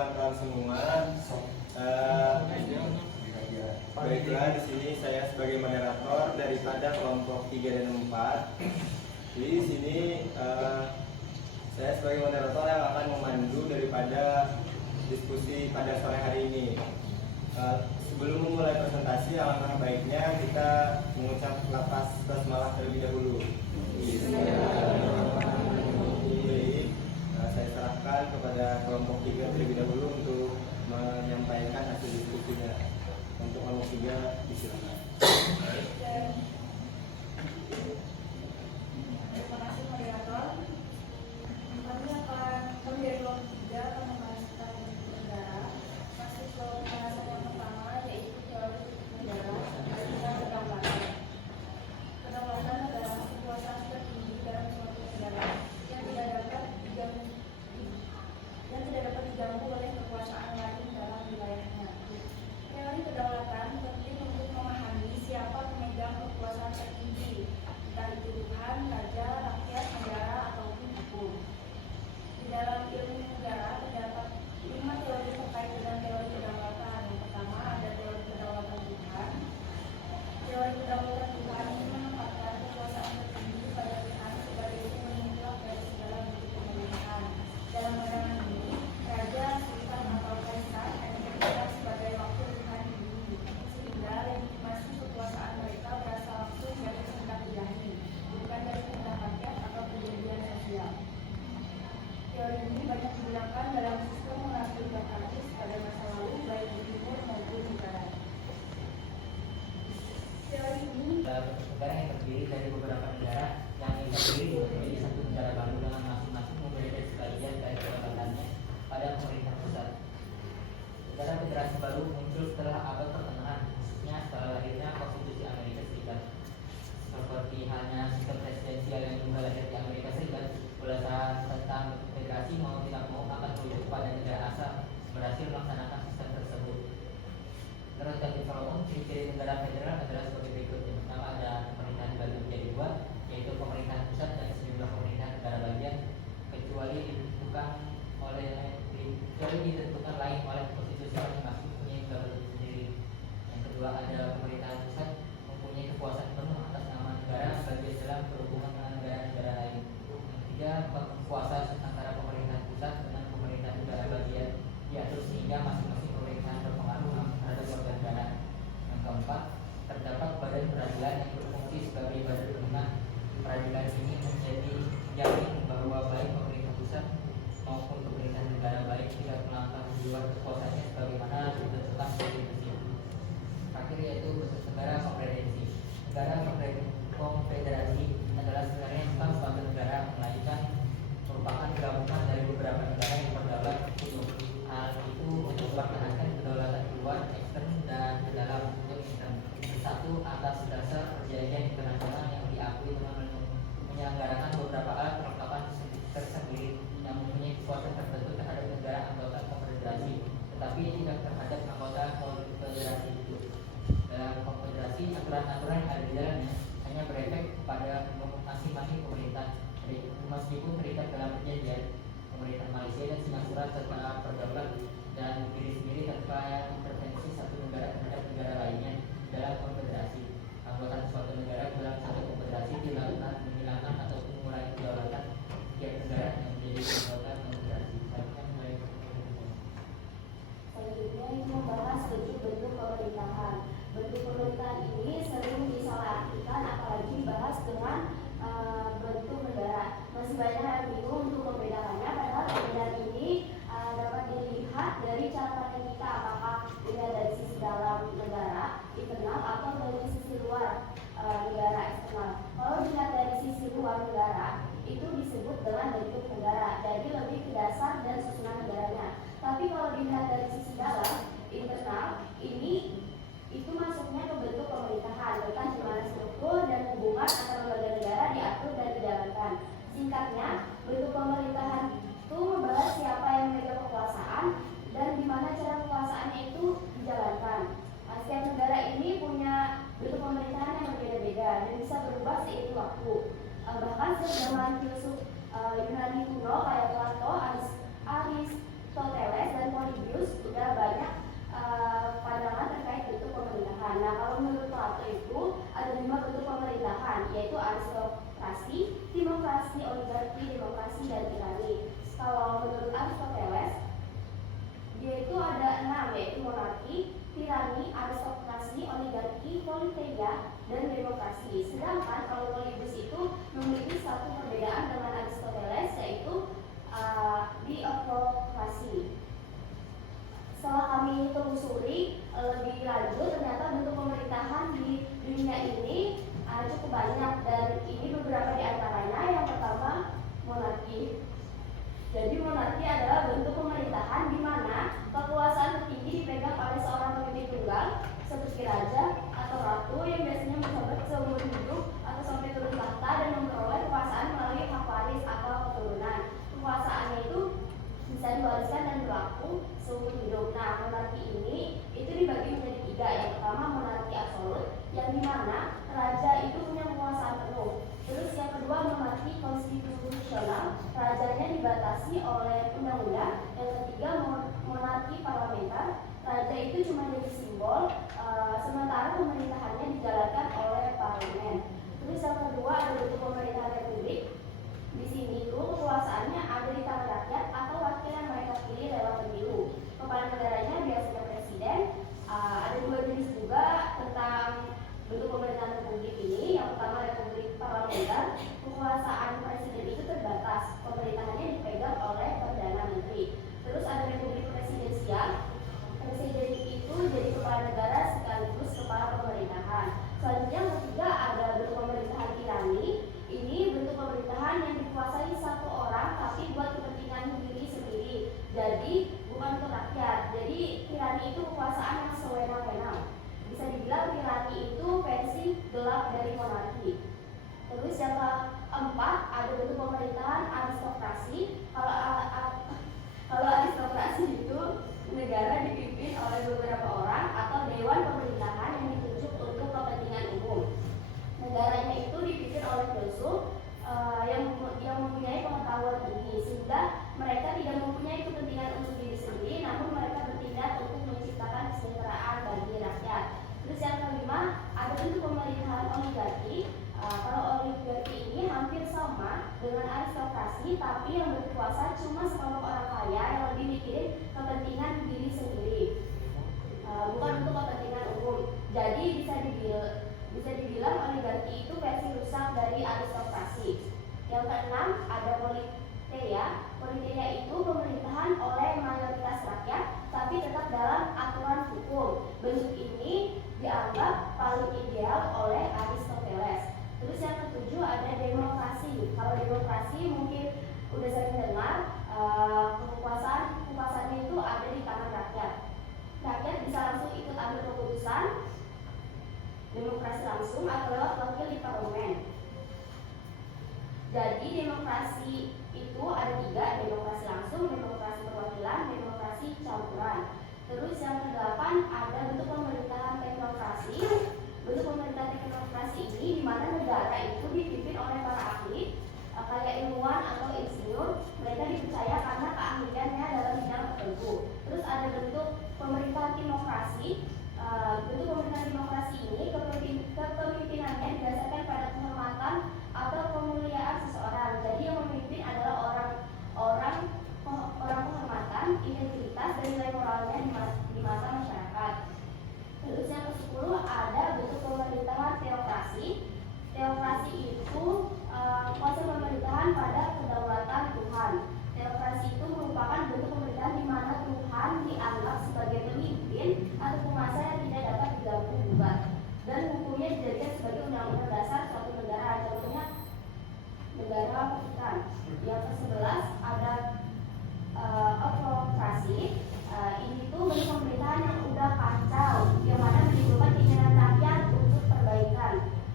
kawan-kawan semua. Baiklah, di sini saya sebagai moderator daripada kelompok 3 dan 4. Jadi di sini saya sebagai moderator yang akan memandu daripada diskusi pada sore hari ini. Sebelum memulai presentasi, alangkah baiknya kita mengucap lafaz basmalah terlebih dahulu. Saya serahkan kepada kelompok 3 terlebih dahulu untuk menyampaikan hasil diskusinya. Untuk kelompok 3 disilakan. Terima kasih moderator. Kami dari kelompok 3 akan membahas tentang negara. Masuk ke pembahasan yang pertama, yaitu teori negara dan kedaulatan. Kedaulatan adalah kekuasaan tertinggi dalam suatu negara yang tidak dapat diganggu oleh kekuasaan lain dalam wilayahnya. Teori kedaulatan penting untuk memahami siapa pemegang kekuasaan tertinggi, entah itu Tuhan, raja, rakyat, negara, ataupun hukum. Di dalam ilmu negara terdapat 5 teori terkait dengan teori kedaulatan. Yang pertama ada teori kedaulatan Tuhan. Teori kedaulatan Tuhan ini menempatkan kekuasaan tertinggi pada Tuhan sebagai sumber mutlak dari segala bentuk pemerintahan. Dalam pandangan ini, raja, sultan, atau kaisar hanya bertindak sebagai wakil Tuhan di bumi, sehingga legitimasi kekuasaan mereka berasal langsung dari kehendak ilahi, bukan dari kehendak rakyat atau perjanjian sosial. Teori ini banyak digunakan dalam sistem monarki demokratis pada masa lalu, baik di timur maupun di barat. Teori ini negara yang terdiri dari beberapa negara yang terdiri menjadi satu negara baru dengan masing-masing memiliki sebagian dari kedaulatannya pada pemerintah pusat. Negara federasi baru muncul setelah abad pertengahan, khususnya setelah lahirnya Konstitusi Amerika Serikat. Seperti halnya sistem presidensial yang juga lahir di Amerika Serikat, ulasan tentang federasi mau tidak mau akan merujuk pada negara asal berhasil melaksanakan sistem tersebut. Menurut David Solomon, ciri-ciri negara federal adalah sebagai berikut. Yang pertama ada pemerintahan dibagi menjadi 2, yaitu pemerintahan pusat dan sejumlah pemerintahan negara bagian, kecuali ditentukan lain oleh konstitusi masing-masing mempunyai kedaulatan sendiri. Yang kedua ada pemerintahan pusat mempunyai kekuasaan penuh atas nama negara bagi dalam berhubungan dengan negara-negara lain. Yang ketiga, kekuasaan antara pemerintahan pusat dengan pemerintahan negara bagian diatur sehingga masing-masing pemerintahan berpengaruh terhadap warga negara. Yang keempat, terdapat badan peradilan yang berfungsi sebagai badan penengah. Peradilan ini menjadi jamin bahwa baik pemerintah pusat maupun pemerintah negara baik tidak melangkah di luar kekuasaannya sebagaimana ditentukan konstitusi. Terakhir yaitu bentuk negara konfederasi. Negara konfederasi adalah sebenarnya bukan suatu negara, melainkan merupakan gabungan dari beberapa negara yang berdaulat penuh. Hal itu untuk mempertahankan kedaulatan keluar, ekstern, dan ke dalam untuk intern. Satu, atas dasar perjanjian internasional yang diakui telah menyelenggarakan beberapa alat perlengkapan tersendiri yang mempunyai kekuasaan tertentu terhadap negara anggota konfederasi, tetapi tidak terhadap anggota konfederasi itu. Dalam konfederasi, aturan-aturan yang ada di dalamnya hanya berefek pada masing-masing pemerintah, meskipun terikat dalam perjanjian. Pemerintah Malaysia dan Singapura tetap berdaulat dan berdiri sendiri tanpa intervensi satu negara terhadap negara lainnya dalam konfederasi. Anggota suatu negara dalam satu konfederasi dilakukan menghilangkan ataupun mengurangi kedaulatan setiap negara yang menjadi anggota konfederasi. Selanjutnya ini membahas bentuk-bentuk pemerintahan. Bentuk pemerintahan ini sering disalahartikan, apalagi dibahas dengan bentuk negara. Masih banyak yang bingung untuk membedakannya, padahal perbedaan ini dapat dilihat dari cara pandang kita, apakah dilihat dari sisi dalam negara internal atau dari sisi luar negara eksternal. Kalau dilihat dari sisi luar negara, itu disebut dengan bentuk negara, jadi lebih ke dasar dan susunan negaranya. Tapi kalau dilihat dari sisi dalam internal, ini itu masuknya ke bentuk pemerintahan, tentang gimana struktur dan hubungan antara lembaga negara diatur dan dijalankan. Singkatnya, bentuk pemerintahan itu membahas siapa yang memegang kekuasaan dan gimana cara kekuasaannya itu dijalankan. Setiap negara ini punya bentuk pemerintahan yang berbeda-beda dan bisa berubah seiring waktu. Bahkan sejak zaman filsuf Yunani kuno kayak Plato, Aristoteles, dan Polybio presidensial. Presiden itu jadi kepala negara sekaligus kepala pemerintahan. Selanjutnya yang ketiga ada bentuk pemerintahan tirani. Ini bentuk pemerintahan yang dikuasai satu orang tapi buat kepentingan diri sendiri. Jadi bukan untuk rakyat. Jadi tirani itu kekuasaan yang sewenang-wenang. Bisa dibilang tirani itu versi gelap dari monarki. Terus yang keempat ada bentuk pemerintahan aristokrasi. Kalau aristokrasi itu negara dipimpin oleh beberapa orang atau dewan pemerintahan yang ditunjuk untuk kepentingan umum. Negaranya itu dipimpin oleh filsuf yang mempunyai pengetahuan tinggi, sehingga mereka tidak mempunyai kepentingan untuk diri sendiri, namun mereka bertindak untuk menciptakan kesejahteraan bagi rakyat. Terus yang kelima ada bentuk pemerintahan oligarki. Kalau oligarki ini hampir sama dengan aristokrasi, tapi yang berkuasa cuma sekelompok orang kaya yang lebih mikirin kepentingan diri sendiri, bukan untuk kepentingan umum. Jadi bisa dibilang oligarki itu versi rusak dari aristokrasi. Yang keenam ada politeia. Politeia itu pemerintahan oleh mayoritas rakyat, tapi tetap dalam aturan hukum. Bentuk ini dianggap paling ideal oleh Aristoteles. Terus yang ketujuh ada demokrasi. Kalau demokrasi mungkin udah sering dengar, kekuasaannya itu ada di tangan rakyat. Rakyat bisa langsung ikut ambil keputusan, demokrasi langsung atau lewat wakil di parlemen. Jadi demokrasi itu ada tiga, demokrasi langsung, demokrasi perwakilan, demokrasi campuran. Terus yang kedelapan ada bentuk pemerintahan teknokrasi. Bentuk pemerintahan teknokrasi ini di mana negara itu dipimpin oleh para ahli, kayak ilmuwan atau insinyur. Mereka dipercaya karena keahliannya dalam bidang tertentu. Terus ada bentuk pemerintahan demokrasi. Bentuk pemerintahan demokrasi ini kepemimpinannya didasarkan pada penghormatan atau pemuliaan seseorang. Jadi yang memimpin adalah orang penghormatan, integritas dan nilai moralnya di mata masyarakat. Terus yang ke-10 ada bentuk pemerintahan teokrasi. Teokrasi itu kuasa pemerintahan pada kedaulatan Tuhan. Teokrasi itu merupakan bentuk pemerintahan di mana Tuhan dianggap sebagai pemimpin atau penguasa yang tidak dapat diganggu gugat, dan hukumnya dijadikan sebagai undang-undang dasar suatu negara. Contohnya negara Vatikan. Yang ke-11 ada autokrasi. Ini tuh bentuk pemerintahan yang udah kacau, yang mana menimbulkan keinginan rakyat untuk perbaikan.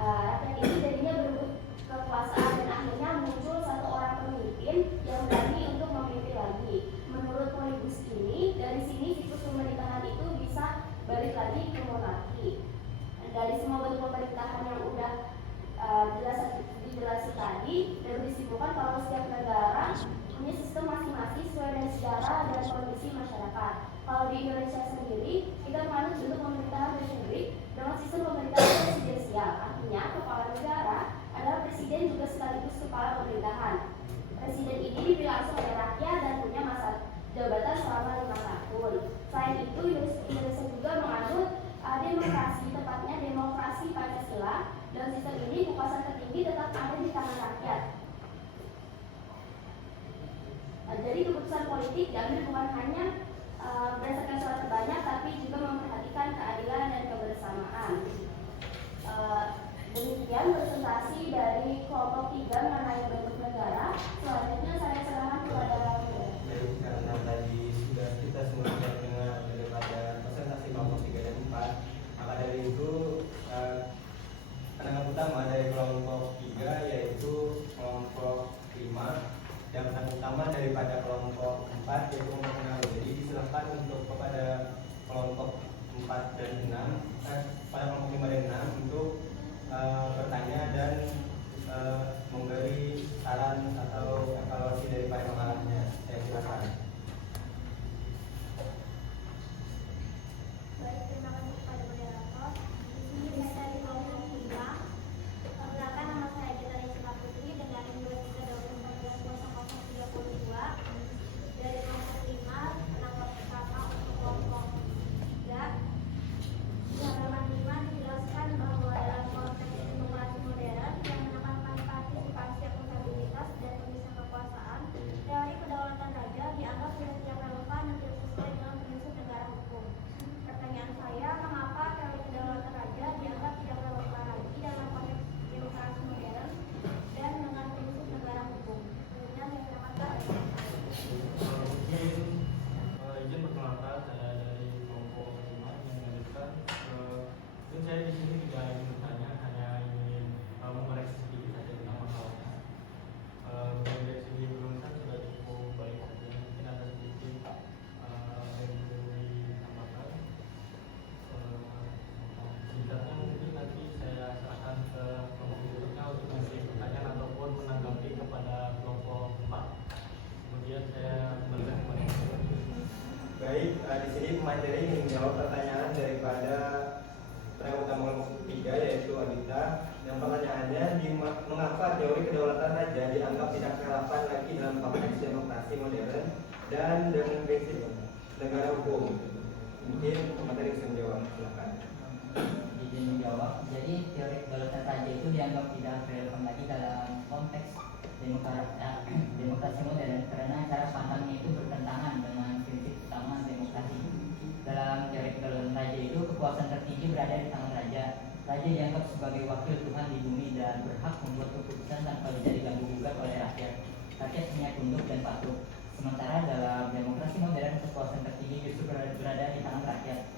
Rakyat ini jadinya berebut kekuasaan dan akhirnya muncul satu orang pemimpin yang berani untuk memimpin lagi. Menurut Polybus ini, dari sini siklus pemerintahan itu bisa balik lagi ke monarki. Dari semua bentuk pemerintahan yang udah dijelaskan tadi, dapat disimpulkan kalau setiap negara punya sistem masing-masing sesuai dengan sejarah dan kondisi masyarakat. Kalau di Indonesia sendiri, kita menganut bentuk pemerintahan republik dengan sistem pemerintahan presidensial. Artinya, kepala negara adalah presiden juga sekaligus kepala pemerintahan. Presiden ini dipilih langsung oleh rakyat dan punya masa jabatan selama 5 tahun. Selain itu, Indonesia juga menganut demokrasi, tepatnya demokrasi Pancasila. Dalam sistem ini, kekuasaan tertinggi tetap ada di tangan rakyat. Jadi keputusan politik diambil bukan hanya berdasarkan suara terbanyak, tapi juga memperhatikan keadilan dan kebersamaan. Demikian presentasi dari kelompok 3 mengenai bentuk negara. Selanjutnya saya serahkan kepada Baik, karena tadi sudah kita semua dengar daripada presentasi kelompok 3 dan 4, maka dari itu penanggap utama dari kelompok 3 yaitu kelompok 5, dan penanggap utama daripada kelompok 4 yaitu mengenal di sini pemateri ingin menjawab pertanyaan daripada penanya utama kelompok 3 yaitu Adita. Yang pertanyaannya, mengapa teori kedaulatan raja dianggap tidak relevan lagi dalam konteks demokrasi modern dan dengan prinsip negara hukum? Mungkin pemateri bisa menjawab, silakan. Izin menjawab. Jadi teori kedaulatan raja itu dianggap tidak relevan lagi dalam konteks demokrasi modern karena cara pandangnya itu bertentangan dengan prinsip utama demokrasi. Dalam teori kedaulatan raja itu kekuasaan tertinggi berada di tangan raja. Raja dianggap sebagai wakil Tuhan di bumi dan berhak membuat keputusan tanpa bisa diganggu gugat oleh rakyat. Rakyat hanya tunduk dan patuh. Sementara dalam demokrasi modern kekuasaan tertinggi justru berada di tangan rakyat.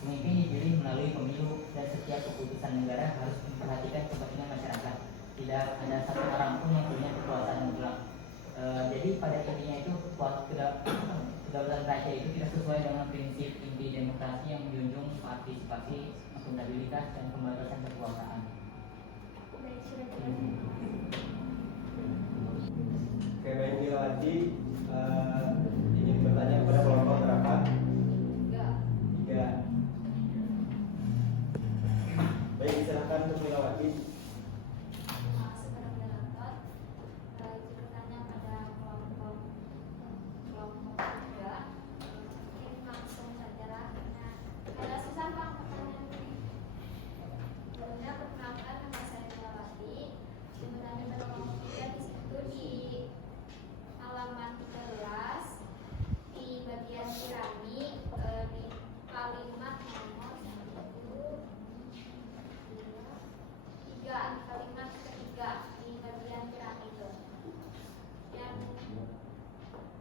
Pemimpin dipilih melalui pemilu dan setiap keputusan negara harus memperhatikan kepentingan masyarakat. Tidak ada satu orang pun yang punya kekuasaan mutlak. Jadi pada intinya itu kedaulatan raja itu tidak sesuai dengan prinsip inti demokrasi yang menjunjung partisipasi, akuntabilitas dan pembatasan kekuasaan. Oke, baik Milawati, ingin bertanya kepada kelompok berapa? 3. Baik, silakan untuk Milawati. Sekarang dapat bertanya pada kelompok 3. Mungkin langsung saja lah. Nah, ada susah Pak pertanyaan ini. Sebelumnya perkenalkan nama saya Melawati. Sebenarnya pada kelompok 3 di situ di halaman 13 di bagian tirani di kalimat nomor 3 kalimat ketiga di bagian tirani itu yang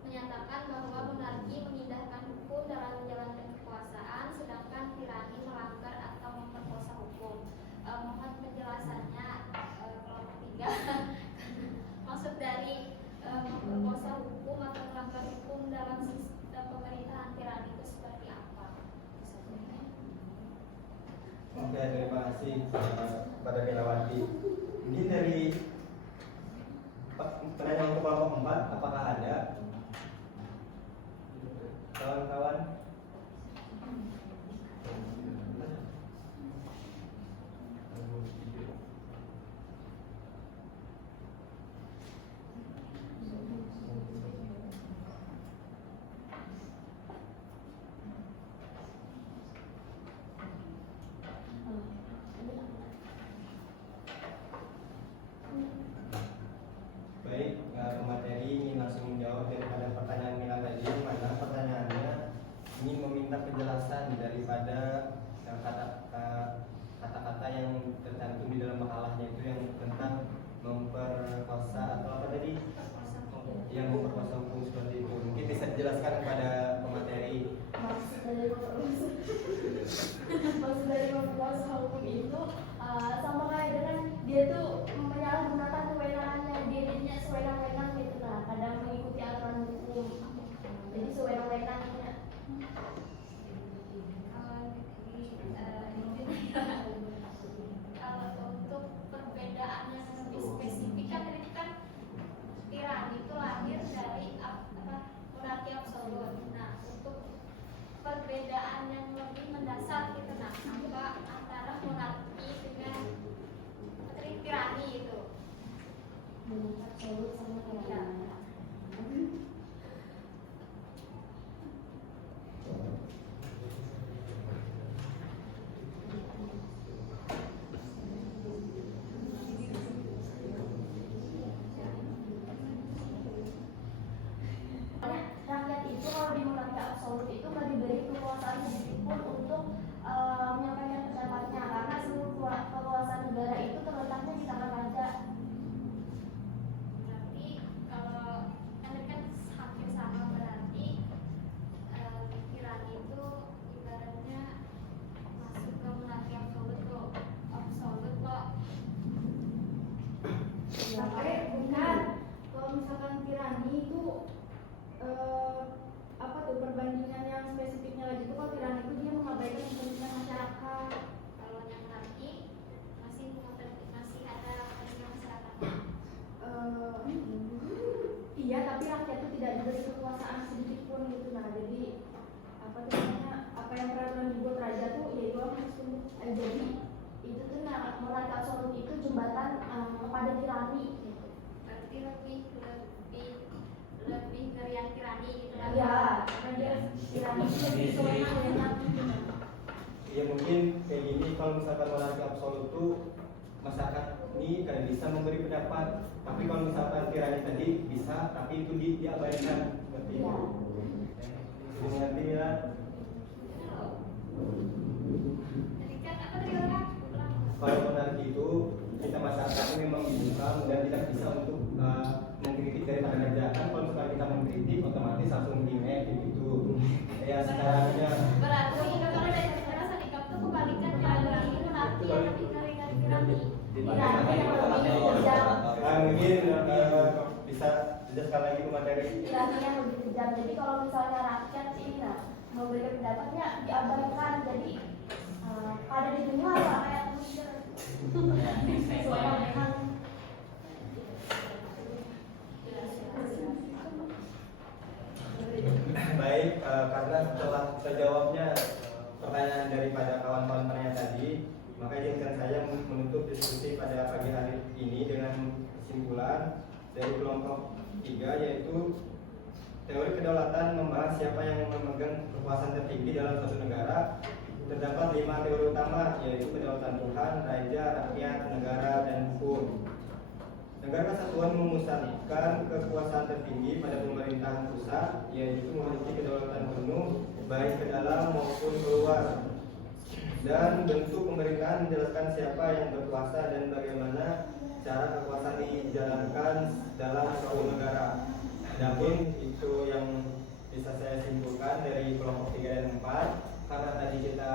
menyatakan bahwa monarki mengindahkan hukum dalam menjalankan kekuasaan sedangkan tirani melanggar atau memperkosa hukum. Mohon penjelasannya kelompok 3 maksud dari memperkosa hukum atau melanggar hukum dalam sistem pemerintahan tirani itu seperti apa? Oke, terima kasih kepada Milawati. Mungkin dari penanya untuk kelompok 4, apakah ada kawan-kawan? Baik, pemateri ingin langsung menjawab daripada pertanyaan Mila tadi, mana pertanyaannya ingin meminta penjelasan daripada kata-kata yang tercantum di dalam makalahnya itu yang tentang memperkosa atau apa tadi? Yang memperkosa hukum seperti itu. Mungkin bisa dijelaskan kepada pemateri. Maksud dari memperkosa hukum itu sama kayak dengan dia tuh menyalahgunakan kewenangannya, dia jadinya sewenang-wenang gitu. Nah, kadang mengikuti aturan hukum, jadi sewenang-wenangnya. Kalau untuk perbedaan yang lebih spesifik kan tadi kan tirani itu lahir dari monarki absolut. Nah, untuk perbedaan yang lebih mendasar gitu, nah apa antara monarki dengan tirani itu? Absolut sama tirani. Rakyat itu kalau di monarki absolut itu nggak diberi kekuasaan sedikit pun untuk menyampaikan pendapatnya karena seluruh kekuasaan negara itu terletaknya di tangan raja. Berarti Ya mungkin kayak gini, kalau misalkan monarki absolut tuh masyarakat ini kadang bisa memberi pendapat, tapi kalau misalkan tirani tadi bisa, tapi itu diabaikan seperti itu. Jadi mengerti ya? Kalau monarki itu kita masyarakat itu memang dibuka dan tidak bisa untuk mengkritik dari tangan aja. Kan kalau misalkan kita mengkritik otomatis langsung di-make gitu. Ya sekarangnya Berarti kalau dari cara sanikap tuh kebalikan kalau ini monarki ya tapi kali-kali tirani. Tirani yang lebih kejam. mungkin bisa jelaskan lagi ke materi. Tirani yang lebih kejam. Jadi kalau misalnya rakyat ini memberikan pendapatnya diabaikan, jadi pada didengar lah kayak Twitter. Soalnya memang Baik, karena setelah terjawabnya pertanyaan daripada kawan-kawan penanya tadi, maka izinkan saya menutup diskusi pada pagi hari ini dengan kesimpulan dari kelompok 3, yaitu teori kedaulatan membahas siapa yang memegang kekuasaan tertinggi dalam suatu negara. Terdapat 5 teori utama, yaitu kedaulatan Tuhan, raja, rakyat, negara, dan hukum. Negara kesatuan memusatkan kekuasaan tertinggi pada pemerintahan pusat, yaitu memiliki kedaulatan penuh baik ke dalam maupun keluar. Dan bentuk pemerintahan menjelaskan siapa yang berkuasa dan bagaimana cara kekuasaan dijalankan dalam suatu negara. Namun itu yang bisa saya simpulkan dari kelompok 3 dan 4, karena tadi kita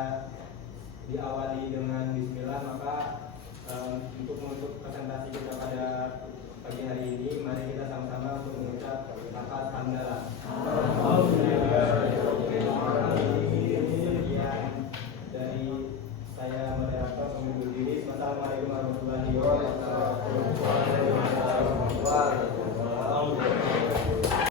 di awal